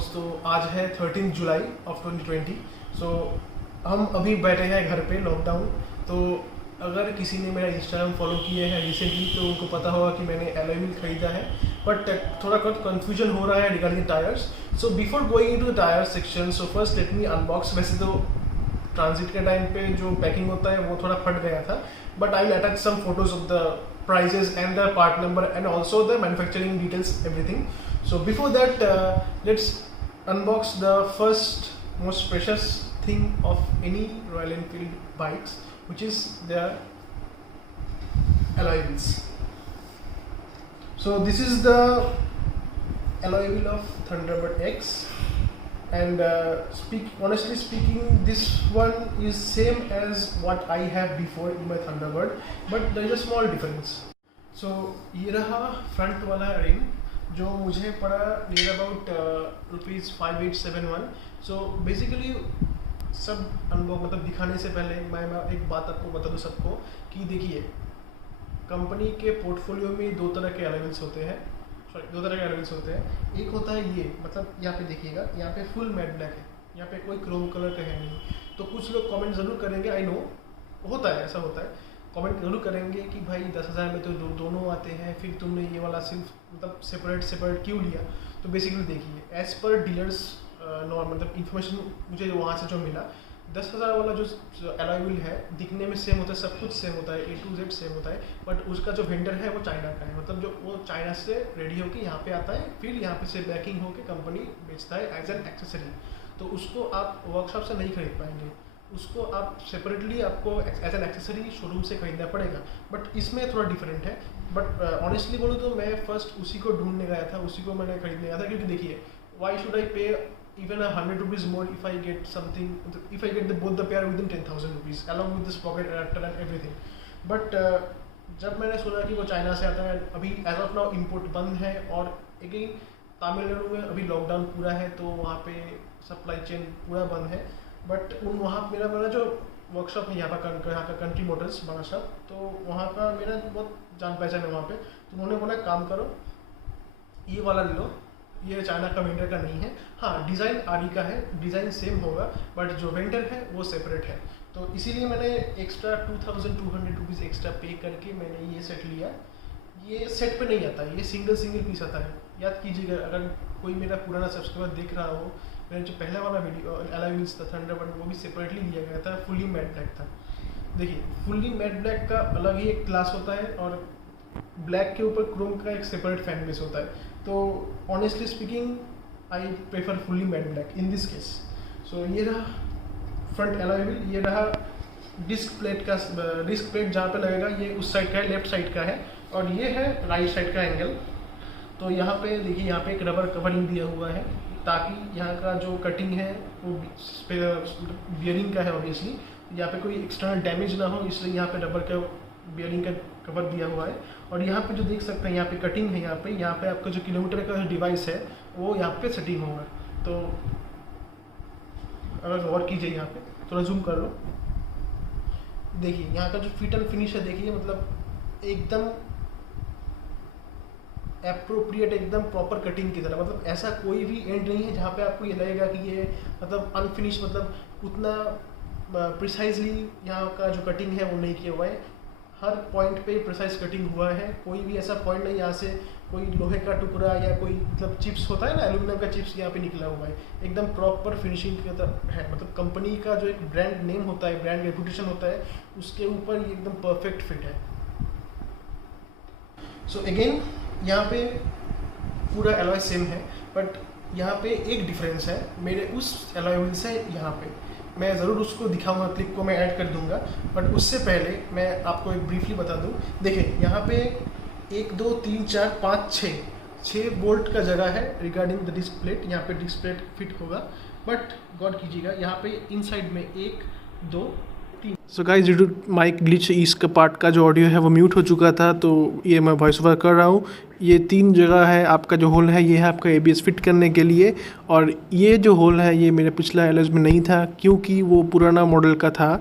Vlogs. तो आज है 13 जुलाई ऑफ 2020। सो हम अभी बैठे हैं घर पे लॉकडाउन। तो अगर किसी ने मेरा इंस्टाग्राम फॉलो किया है रिसेंटली तो उनको पता होगा कि मैंने एलॉय व्हील खरीदा है, बट थोड़ा कन्फ्यूजन हो रहा है regarding tyres. So before going into the tyre section, so first let me unbox. वैसे तो ट्रांजिट के टाइम पे जो पैकिंग होता है वो थोड़ा फट गया था, but I will attach some photos of the prices and the part number and also the manufacturing details, everything. So before that, let's unbox the first most precious thing of any Royal Enfield bikes, which is their alloy wheels. So this is the alloy wheel of Thunderbird X, and honestly speaking, this one is same as what I have before in my Thunderbird, but there is a small difference. So ये रहा front वाला ring जो मुझे पड़ा near about ₹5871। So basically सब अनुभव मतलब दिखाने से पहले मैं एक बात आपको बता दूँ सबको कि देखिए, कंपनी के पोर्टफोलियो में दो तरह के एलिमेंट्स होते हैं। एक होता है ये, मतलब यहाँ पे देखिएगा, यहाँ पे फुल मैट ब्लैक है, यहाँ पे कोई क्रोम कलर का है नहीं। तो कुछ लोग कमेंट ज़रूर करेंगे, आई नो होता है, ऐसा होता है, कमेंट ज़रूर करेंगे कि भाई 10,000 में तो दोनों आते हैं, फिर तुमने ये वाला सिर्फ मतलब सेपरेट क्यों लिया। तो बेसिकली देखिए, एज़ पर डीलर्स मतलब इन्फॉर्मेशन मुझे वहाँ से जो मिला, 10,000 वाला जो एलॉय व्हील है दिखने में सेम होता है, सब कुछ सेम होता है, A to Z सेम होता है, बट उसका जो वेंडर है वो चाइना का है। मतलब जो वो चाइना से रेडी होकर यहाँ पे आता है, फिर यहाँ पे से पैकिंग होकर कंपनी बेचता है एज एन एक्सेसरी। तो उसको आप वर्कशॉप से नहीं खरीद पाएंगे, उसको आप सेपरेटली आपको एज एन एक्सेसरी शोरूम से खरीदना पड़ेगा। बट इसमें थोड़ा डिफरेंट है। बट ऑनेस्टली बोलूँ तो मैं फर्स्ट उसी को ढूंढने गया था, उसी को मैंने खरीदने गया था, क्योंकि देखिए, वाई शुड आई पे even ₹100 more if I get something, if I get both the pair within 10,000 rupees along with this pocket adapter and everything. But जब मैंने सुना कि वो चाइना से आता है, अभी एज ऑफ नाउ इम्पोर्ट बंद है, और अगेन तमिलनाडु में अभी लॉकडाउन पूरा है, तो वहाँ पे सप्लाई चेन पूरा बंद है। बट वहाँ मेरा जो वर्कशॉप है यहाँ का कंट्री मोटर्स बड़ा शॉप, तो वहाँ का मेरा बहुत जान पहचान है वहाँ पे। तो उन्होंने बोला काम करो, ये वाला ले लो, ये चाइना का वेंडर का नहीं है। हाँ, डिज़ाइन आरी का है, डिज़ाइन सेम होगा, बट जो वेंडर है वो सेपरेट है। तो इसीलिए मैंने एक्स्ट्रा ₹2,200 एक्स्ट्रा पे करके मैंने ये सेट लिया। ये सेट पे नहीं आता है, ये सिंगल पीस आता है। याद कीजिएगा, अगर कोई मेरा पुराना सब्सक्राइबर देख रहा हो, मैंने जो पहला वाला वीडियो एलॉय व्हील्स था थंडरबर्ड, वो भी सेपरेटली लिया गया था, फुली मैट ब्लैक था। देखिए, फुली मैट ब्लैक का अलग ही एक क्लास होता है, और ब्लैक के ऊपर क्रोम का एक सेपरेट फैन बेस होता है। तो honestly speaking, I prefer fully matte black in this case. So ये रहा फ्रंट एलॉय व्हील, ये रहा डिस्क प्लेट जहाँ पे लगेगा, ये उस साइड का है, लेफ्ट साइड का है, और ये है राइट साइड का एंगल। तो यहाँ पे देखिए, यहाँ पे एक रबर कवरिंग दिया हुआ है, ताकि यहाँ का जो कटिंग है वो बियरिंग का है ऑब्वियसली, यहाँ पे कोई एक्सटर्नल डैमेज ना हो, इसलिए यहाँ पे रबर का बियरिंग का कवर दिया हुआ है। और यहाँ पे जो देख सकते हैं, यहाँ पे कटिंग है, यहाँ पे आपका जो किलोमीटर का डिवाइस है वो यहाँ पे सेटिंग होगा। तो अगर गौर कीजिए, यहाँ पे थोड़ा जूम कर लो, देखिए यहाँ का जो फिट एंड फिनिश है, देखिए मतलब एकदम एप्रोप्रिएट, एकदम प्रॉपर कटिंग की तरह। मतलब ऐसा कोई भी एंड नहीं है जहाँ पे आपको ये लगेगा कि ये मतलब अनफिनिश, मतलब उतना प्रिसाइजली यहाँ का जो कटिंग है वो नहीं किया हुआ है। हर पॉइंट पे प्रिसाइज कटिंग हुआ है, कोई भी ऐसा पॉइंट नहीं यहाँ से कोई लोहे का टुकड़ा या कोई मतलब चिप्स होता है ना, एल्यूमिनियम का चिप्स यहाँ पे निकला हुआ है। एकदम प्रॉपर फिनिशिंग की तरह है। मतलब कंपनी का जो एक ब्रांड नेम होता है, ब्रांड रेपुटेशन होता है, उसके ऊपर ये एकदम परफेक्ट फिट है। सो अगेन, यहाँ पे पूरा एलॉय सेम है, बट यहाँ पे एक डिफरेंस है मेरे उस एलॉय व्हील से यहाँ पे। मैं ज़रूर उसको दिखाऊंगा, क्लिप को मैं ऐड कर दूंगा, बट उससे पहले मैं आपको एक ब्रीफली बता दूं। देखिए, यहाँ पे 1 2 3 4 5 6 बोल्ट का जगह है रिगार्डिंग द डिस्क प्लेट। यहाँ पे डिस्क प्लेट फिट होगा, बट गौर कीजिएगा, यहाँ पे इनसाइड में 1 2 3। So guys, due to mic glitch, इसका पार्ट का जो ऑडियो है वो म्यूट हो चुका था, तो ये मैं वॉइस ओवर कर रहा हूँ। ये 3 जगह है, आपका जो होल है ये है आपका ABS फिट करने के लिए, और ये जो होल है ये मेरे पिछला एलॉय में नहीं था, क्योंकि वो पुराना मॉडल का था।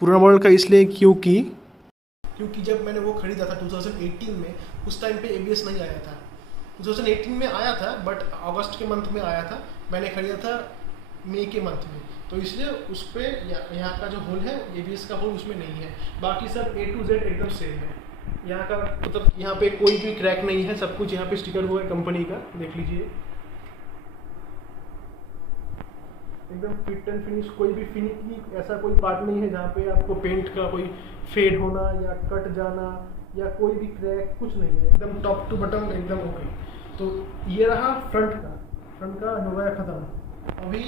पुराना मॉडल का इसलिए क्योंकि जब मैंने वो खरीदा था 2018 में, उस टाइम पे ABS नहीं आया था। 2018 में आया था, बट अगस्त के मंथ में आया था, मैंने खरीदा था मई के मंथ में, तो इसलिए उस पर यहाँ का जो होल है ABS का होल उसमें नहीं है, बाकी सब A to Z एकदम सेम है। यहाँ का मतलब यहाँ पे कोई भी क्रैक नहीं है, सब कुछ यहाँ पे स्टिकर हुआ है कंपनी का, देख लीजिए एकदम फिट एंड फिनिश। कोई भी फिनिश ऐसा कोई पार्ट नहीं है जहाँ पे आपको पेंट का कोई फेड होना या कट जाना या कोई भी क्रैक, कुछ नहीं है, एकदम टॉप टू बटन एकदम ओके। तो ये रहा फ्रंट का हो गया ख़त्म। अभी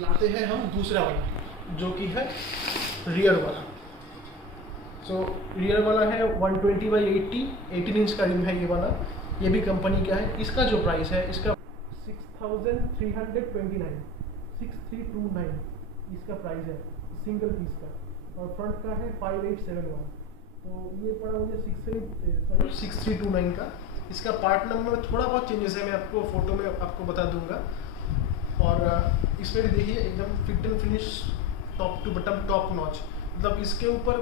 लाते हैं हम दूसरा वाला जो कि है रियर वाला। सो रियर वाला है 120/80 18 इंच का रिम है ये वाला, ये भी कंपनी का है। इसका जो प्राइस है इसका 6329 6329 इसका प्राइस है सिंगल पीस का, और फ्रंट का है 5871। तो ये पड़ा मुझे 6329 का। इसका पार्ट नंबर में थोड़ा बहुत चेंजेस है, मैं आपको फोटो में आपको बता दूंगा। और इसमें भी देखिए एकदम fit and finish, top to button top notch. मतलब इसके ऊपर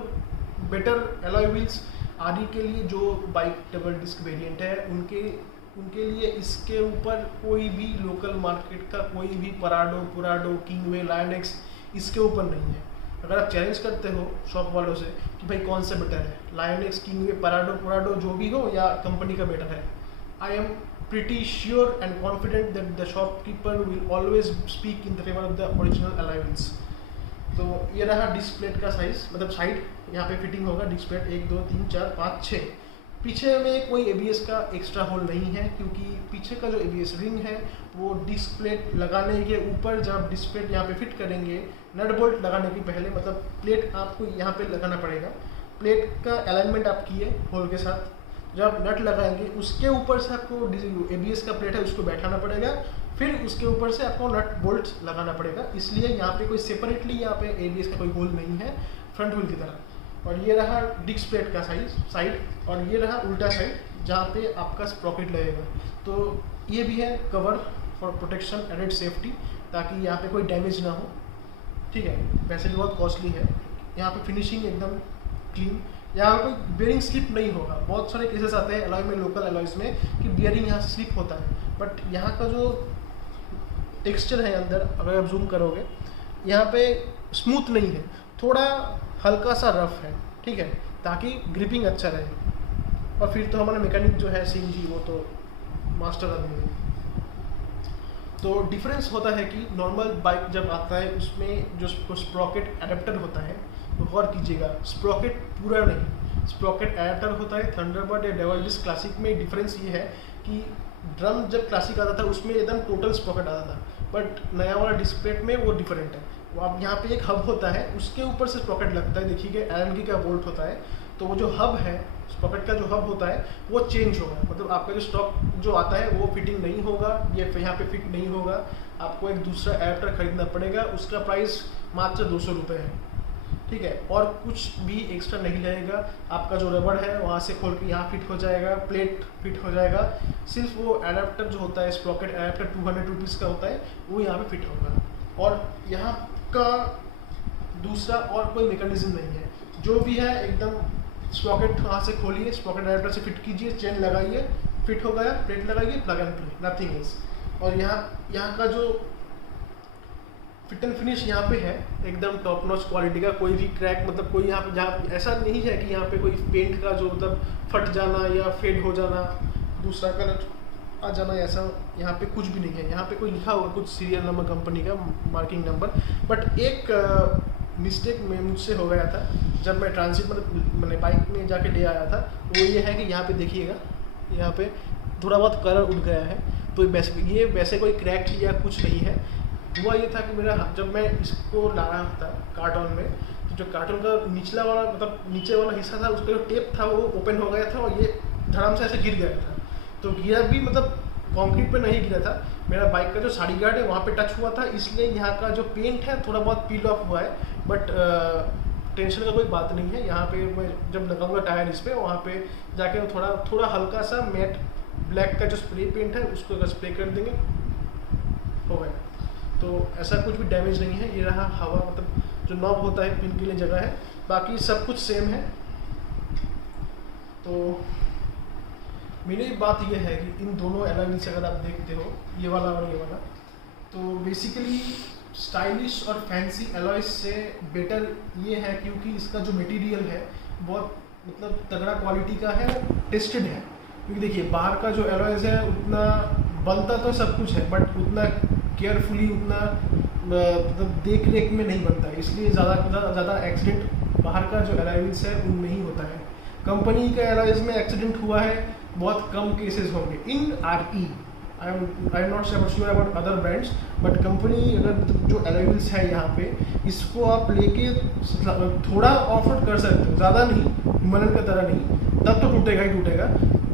बेटर एलॉय व्हील्स आदि के लिए जो बाइक डबल डिस्क वेरिएंट है उनके लिए इसके ऊपर कोई भी लोकल मार्केट का कोई भी पुराडो, किंगवे, लायन एक्स इसके ऊपर नहीं है। अगर आप चैलेंज करते हो शॉप वालों से कि भाई कौन सा बेटर है, लायन एक्स, किंगवे, पुराडो जो भी हो या कंपनी का बेटर है, I am pretty sure and confident that the shopkeeper will always speak in the favor of the original alloy wheels। तो ये रहा डिस्क प्लेट का साइज, मतलब साइड यहाँ पे फिटिंग होगा डिस्क प्लेट 1 2 3 4 5 6। पीछे में कोई ABS का एक्स्ट्रा होल नहीं है, क्योंकि पीछे का जो ABS रिंग है वो डिस्क प्लेट लगाने के ऊपर, जब डिस्क प्लेट यहाँ पे फिट करेंगे नट बोल्ट लगाने के पहले, मतलब प्लेट आपको यहाँ पे लगाना पड़ेगा। प्लेट का अलाइनमेंट आप किए होल के साथ, जब नट लगाएंगे उसके ऊपर से आपको ABS का प्लेट है उसको बैठाना पड़ेगा, फिर उसके ऊपर से आपको नट बोल्ट लगाना पड़ेगा। इसलिए यहाँ पे कोई सेपरेटली यहाँ पे ABS का कोई होल नहीं है फ्रंट व्हील की तरह। और ये रहा डिस्क प्लेट का साइड, और ये रहा उल्टा साइड जहाँ पे आपका स्प्रॉकेट लगेगा। तो ये भी है cover for protection added safety, ताकि यहाँ पे कोई डैमेज ना हो। ठीक है, वैसे भी बहुत कॉस्टली है। यहाँ पे फिनिशिंग एकदम क्लीन, यहाँ कोई बियरिंग स्लिप नहीं होगा। बहुत सारे केसेस आते हैं एलॉय में, लोकल एलॉयज में, कि बियरिंग यहाँ से स्लिप होता है, बट यहाँ का जो टेक्सचर है अंदर, अगर आप जूम करोगे यहाँ पे स्मूथ नहीं है, थोड़ा हल्का सा रफ है। ठीक है, ताकि ग्रिपिंग अच्छा रहे। और फिर तो हमारा मैकेनिक जो है सिंह जी, वो तो मास्टर आदमी है। तो डिफरेंस होता है कि नॉर्मल बाइक जब आता है उसमें जो स्प्रॉकेट एडेप्टर होता है, तो गौर कीजिएगा स्प्रॉकेट पूरा नहीं, स्प्रॉकेट एडेप्टर होता है। थंडरबर्ड या डबल डिस्क क्लासिक में डिफरेंस ये है कि ड्रम जब क्लासिक आता था उसमें एकदम टोटल स्प्रॉकेट आता था, बट नया वाला डिस्क प्लेट में वो डिफरेंट है। वो अब यहाँ पे एक हब होता है, उसके ऊपर से स्प्रॉकेट लगता है, देखिए Allen का बोल्ट होता है। तो वो जो हब है, स्प्रॉकेट का जो हब होता है वो चेंज होगा, मतलब आपका जो स्टॉक जो आता है वो फिटिंग नहीं होगा, ये यहाँ पे फिट नहीं होगा। आपको एक दूसरा एडेप्टर खरीदना पड़ेगा, उसका प्राइस मात्र 200 रुपये है। ठीक है, और कुछ भी एक्स्ट्रा नहीं लगेगा। आपका जो रबड़ है वहाँ से खोल के यहाँ फिट हो जाएगा, प्लेट फिट हो जाएगा। सिर्फ वो एडेप्टर जो होता है, स्प्रॉकेट एडेप्टर 200 रुपीज़ का होता है, वो यहाँ पे फिट होगा। और यहाँ का दूसरा और कोई मैकेनिज्म नहीं है, जो भी है एकदम स्प्रॉकेट वहाँ से खोलिए, स्प्रॉकेट एडेप्टर से फिट कीजिए, चेन लगाइए, फिट हो गया, प्लेट लगाइए, plug and play, nothing else. और यहाँ का जो फिट एंड फिनिश यहाँ पे है एकदम टॉप नॉच क्वालिटी का। कोई भी क्रैक, मतलब कोई यहाँ पे जहाँ ऐसा नहीं है कि यहाँ पे कोई पेंट का जो मतलब फट जाना या फेड हो जाना, दूसरा कलर आ जाना, ऐसा यहाँ पे कुछ भी नहीं है। यहाँ पे कोई लिखा हुआ कुछ सीरियल नंबर कंपनी का, मार्किंग नंबर, बट एक मिस्टेक में मुझसे हो गया था जब मैं ट्रांसिट मैंने बाइक में जाके ले आया था। वो ये है कि यहाँ पे देखिएगा, यहाँ पे थोड़ा बहुत कलर उड़ गया है। तो ये वैसे कोई क्रैक या कुछ नहीं है। हुआ ये था कि मेरा जब मैं इसको ला रहा था कार्टून में, तो जो कार्टून का निचला वाला, मतलब नीचे वाला हिस्सा था, उसका जो टेप था वो ओपन हो गया था और ये धड़ाम से ऐसे गिर गया था। तो गिरा भी, मतलब कंक्रीट पे नहीं गिरा था, मेरा बाइक का जो साड़ी गार्ड है वहाँ पे टच हुआ था, इसलिए यहाँ का जो पेंट है थोड़ा बहुत पील ऑफ हुआ है। बट टेंशन का कोई बात नहीं है। यहाँ पे मैं जब लगाऊंगा टायर इस पर, वहाँ पे जाके थोड़ा हल्का सा मैट ब्लैक का जो स्प्रे पेंट है उसको अगर स्प्रे कर देंगे हो गया। तो ऐसा कुछ भी डैमेज नहीं है। ये रहा हवा, मतलब जो नॉब होता है पिन के लिए जगह है, बाकी सब कुछ सेम है। तो मेरी बात यह है कि इन दोनों एलॉय व्हील से अगर आप देखते हो, ये वाला और ये वाला, तो बेसिकली स्टाइलिश और फैंसी एलॉयज से बेटर ये है क्योंकि इसका जो मटेरियल है बहुत मतलब तगड़ा क्वालिटी का है, टेस्टेड है। क्योंकि देखिए बाहर का जो एलॉयज है उतना बनता तो सब कुछ है बट उतना केयरफुली उतना मतलब देख रेख में नहीं बनता है, इसलिए ज़्यादा एक्सीडेंट बाहर का जो एलॉयज है उनमें ही होता है। कंपनी के एलॉयज में एक्सीडेंट हुआ है बहुत कम केसेस होंगे इन RE। I am not sure about other brands but company अगर जो एलॉयज है यहाँ पे इसको आप लेके थोड़ा ऑफ रोड कर सकते हो, ज़्यादा नहीं, हिमालयन का तरह नहीं, तब तो टूटेगा ही टूटेगा।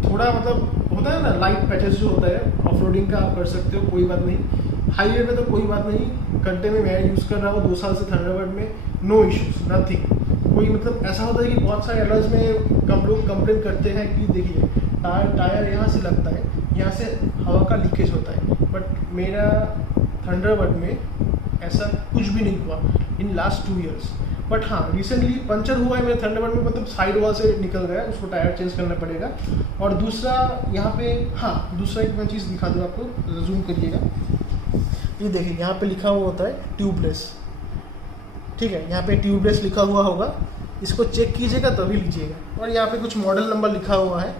थोड़ा मतलब होता है ना लाइट पैचेस जो होता है ऑफ रोडिंग का आप कर सकते हो, कोई बात नहीं। हाईवे में तो कोई बात नहीं, घंटे में मैं यूज़ कर रहा हूँ 2 साल से थंडरबर्ड में, नो इश्यूज नथिंग। कोई मतलब ऐसा होता है कि बहुत सारे एलॉयज में कम लोग कंप्लेन करते हैं कि देखिए टायर यहाँ से लगता है, यहाँ से हवा का लीकेज होता है, बट मेरा थंडरबर्ड में ऐसा कुछ भी नहीं हुआ इन लास्ट 2 ईयर्स। बट हाँ रिसेंटली पंचर हुआ है मेरे थंडरबर्ड में, मतलब साइड वॉल से निकल गया, उसको टायर चेंज करना पड़ेगा। और दूसरा यहाँ पे हाँ दूसरा एक मैं चीज़ दिखा दूँ आपको, जूम करिएगा, ये देखिए यहाँ पे लिखा हुआ होता है ट्यूबलेस, ठीक है, यहाँ पे ट्यूबलेस लिखा हुआ होगा, इसको चेक कीजिएगा तभी लीजिएगा। और यहाँ पे कुछ मॉडल नंबर लिखा हुआ है,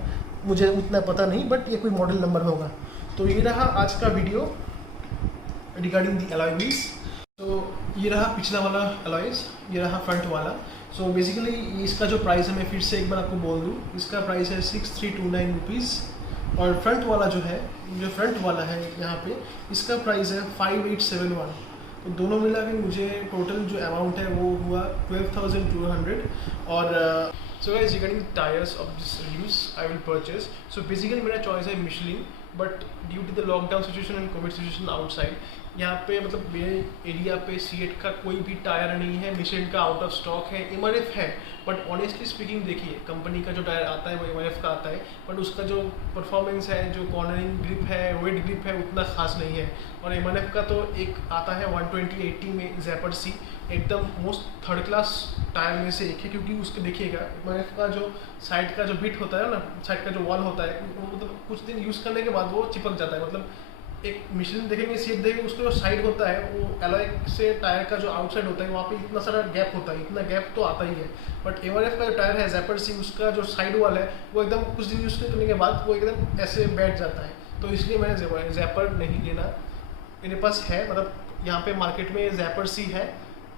मुझे उतना पता नहीं बट ये कोई मॉडल नंबर होगा। तो ये रहा आज का video regarding the alloy wheels. तो ये रहा पिछला वाला एलॉयज, ये रहा फ्रंट वाला। सो बेसिकली इसका जो प्राइस है मैं फिर से एक बार आपको बोल दूँ, इसका प्राइस है 6329 रुपीज़। और फ्रंट वाला जो है, जो फ्रंट वाला है यहाँ पे, इसका प्राइस है 5871। तो दोनों मिला के मुझे टोटल जो अमाउंट है वो हुआ 12,200। और so guys regarding tyres of this reviews I will purchase. So basically मेरा चॉइस है Michelin, but due to the lockdown situation and covid situation outside, यहाँ पे मतलब मेरे एरिया पे सीएट का कोई भी टायर नहीं है, मिशलिन का आउट ऑफ स्टॉक है, MRF है। बट ऑनेस्टली स्पीकिंग देखिए कंपनी का जो टायर आता है वो MRF का आता है, बट उसका जो परफॉर्मेंस है, जो कॉर्नरिंग ग्रिप है, वेट ग्रिप है, उतना खास नहीं है। और MRF का तो एक आता है 120/80 में ज़ैपर C, एकदम मोस्ट थर्ड क्लास टायर में से एक है। क्योंकि उसके देखिएगा MRF का जो साइड का जो बिट होता है ना, साइड का जो वॉल होता है, वो मतलब कुछ दिन यूज़ करने के बाद वो चिपक जाता है। मतलब एक मिशलिन देखेंगे, सीट देखेंगे, उसका जो साइड होता है वो एलॉय से टायर का जो आउटसाइड होता है वहाँ पे इतना सारा गैप होता है, इतना गैप तो आता ही है। बट MRF का जो टायर है ज़ैपर C, उसका जो साइड वाल है वो एकदम कुछ दिन यूज़ करने के बाद वो एकदम ऐसे बैठ जाता है। तो इसलिए मैंने ज़ैपर नहीं लेना, मेरे पास है, मतलब यहाँ पे मार्केट में ज़ैपर C है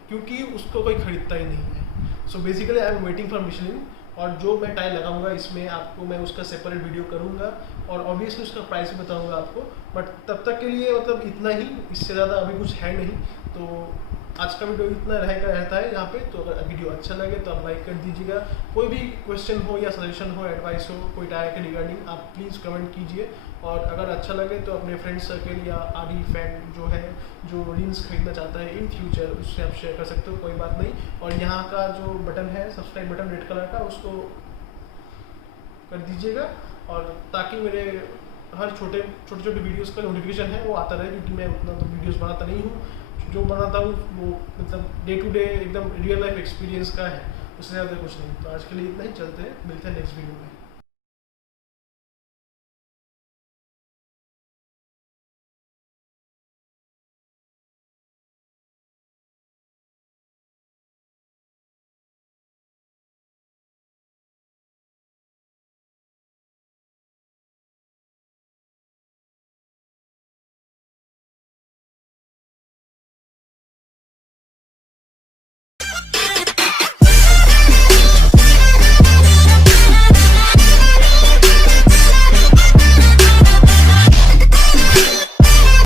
क्योंकि उसको कोई खरीदता ही नहीं है। So basically I am waiting for Michelin. और जो मैं टायर लगाऊंगा इसमें आपको मैं उसका सेपरेट वीडियो करूंगा और ऑब्वियसली उसका प्राइस भी बताऊंगा आपको। बट तब तक के लिए मतलब इतना ही, इससे ज़्यादा अभी कुछ है नहीं। तो आज का वीडियो इतना रहता है यहाँ पे। तो अगर वीडियो अच्छा लगे तो आप लाइक कर दीजिएगा। कोई भी क्वेश्चन हो या सजेशन हो, एडवाइस हो कोई टायर के रिगार्डिंग, आप प्लीज़ कमेंट कीजिए। और अगर अच्छा लगे तो अपने फ्रेंड सर्कल या RE फैन जो है, जो रिंग्स खरीदना चाहता है इन फ्यूचर, उससे आप शेयर कर सकते हो, कोई बात नहीं। और यहाँ का जो बटन है सब्सक्राइब बटन रेड कलर का, उसको कर दीजिएगा और ताकि मेरे हर छोटे छोटे वीडियोस का नोटिफिकेशन है वो आता रहे। क्योंकि मैं उतना तो वीडियोस बनाता नहीं हूँ, जो बनाता हूँ वो मतलब डे टू डे एकदम रियल लाइफ एक्सपीरियंस का है, उससे ज़्यादा कुछ नहीं। तो आज के लिए इतना ही, चलते हैं, मिलते हैं नेक्स्ट वीडियो में।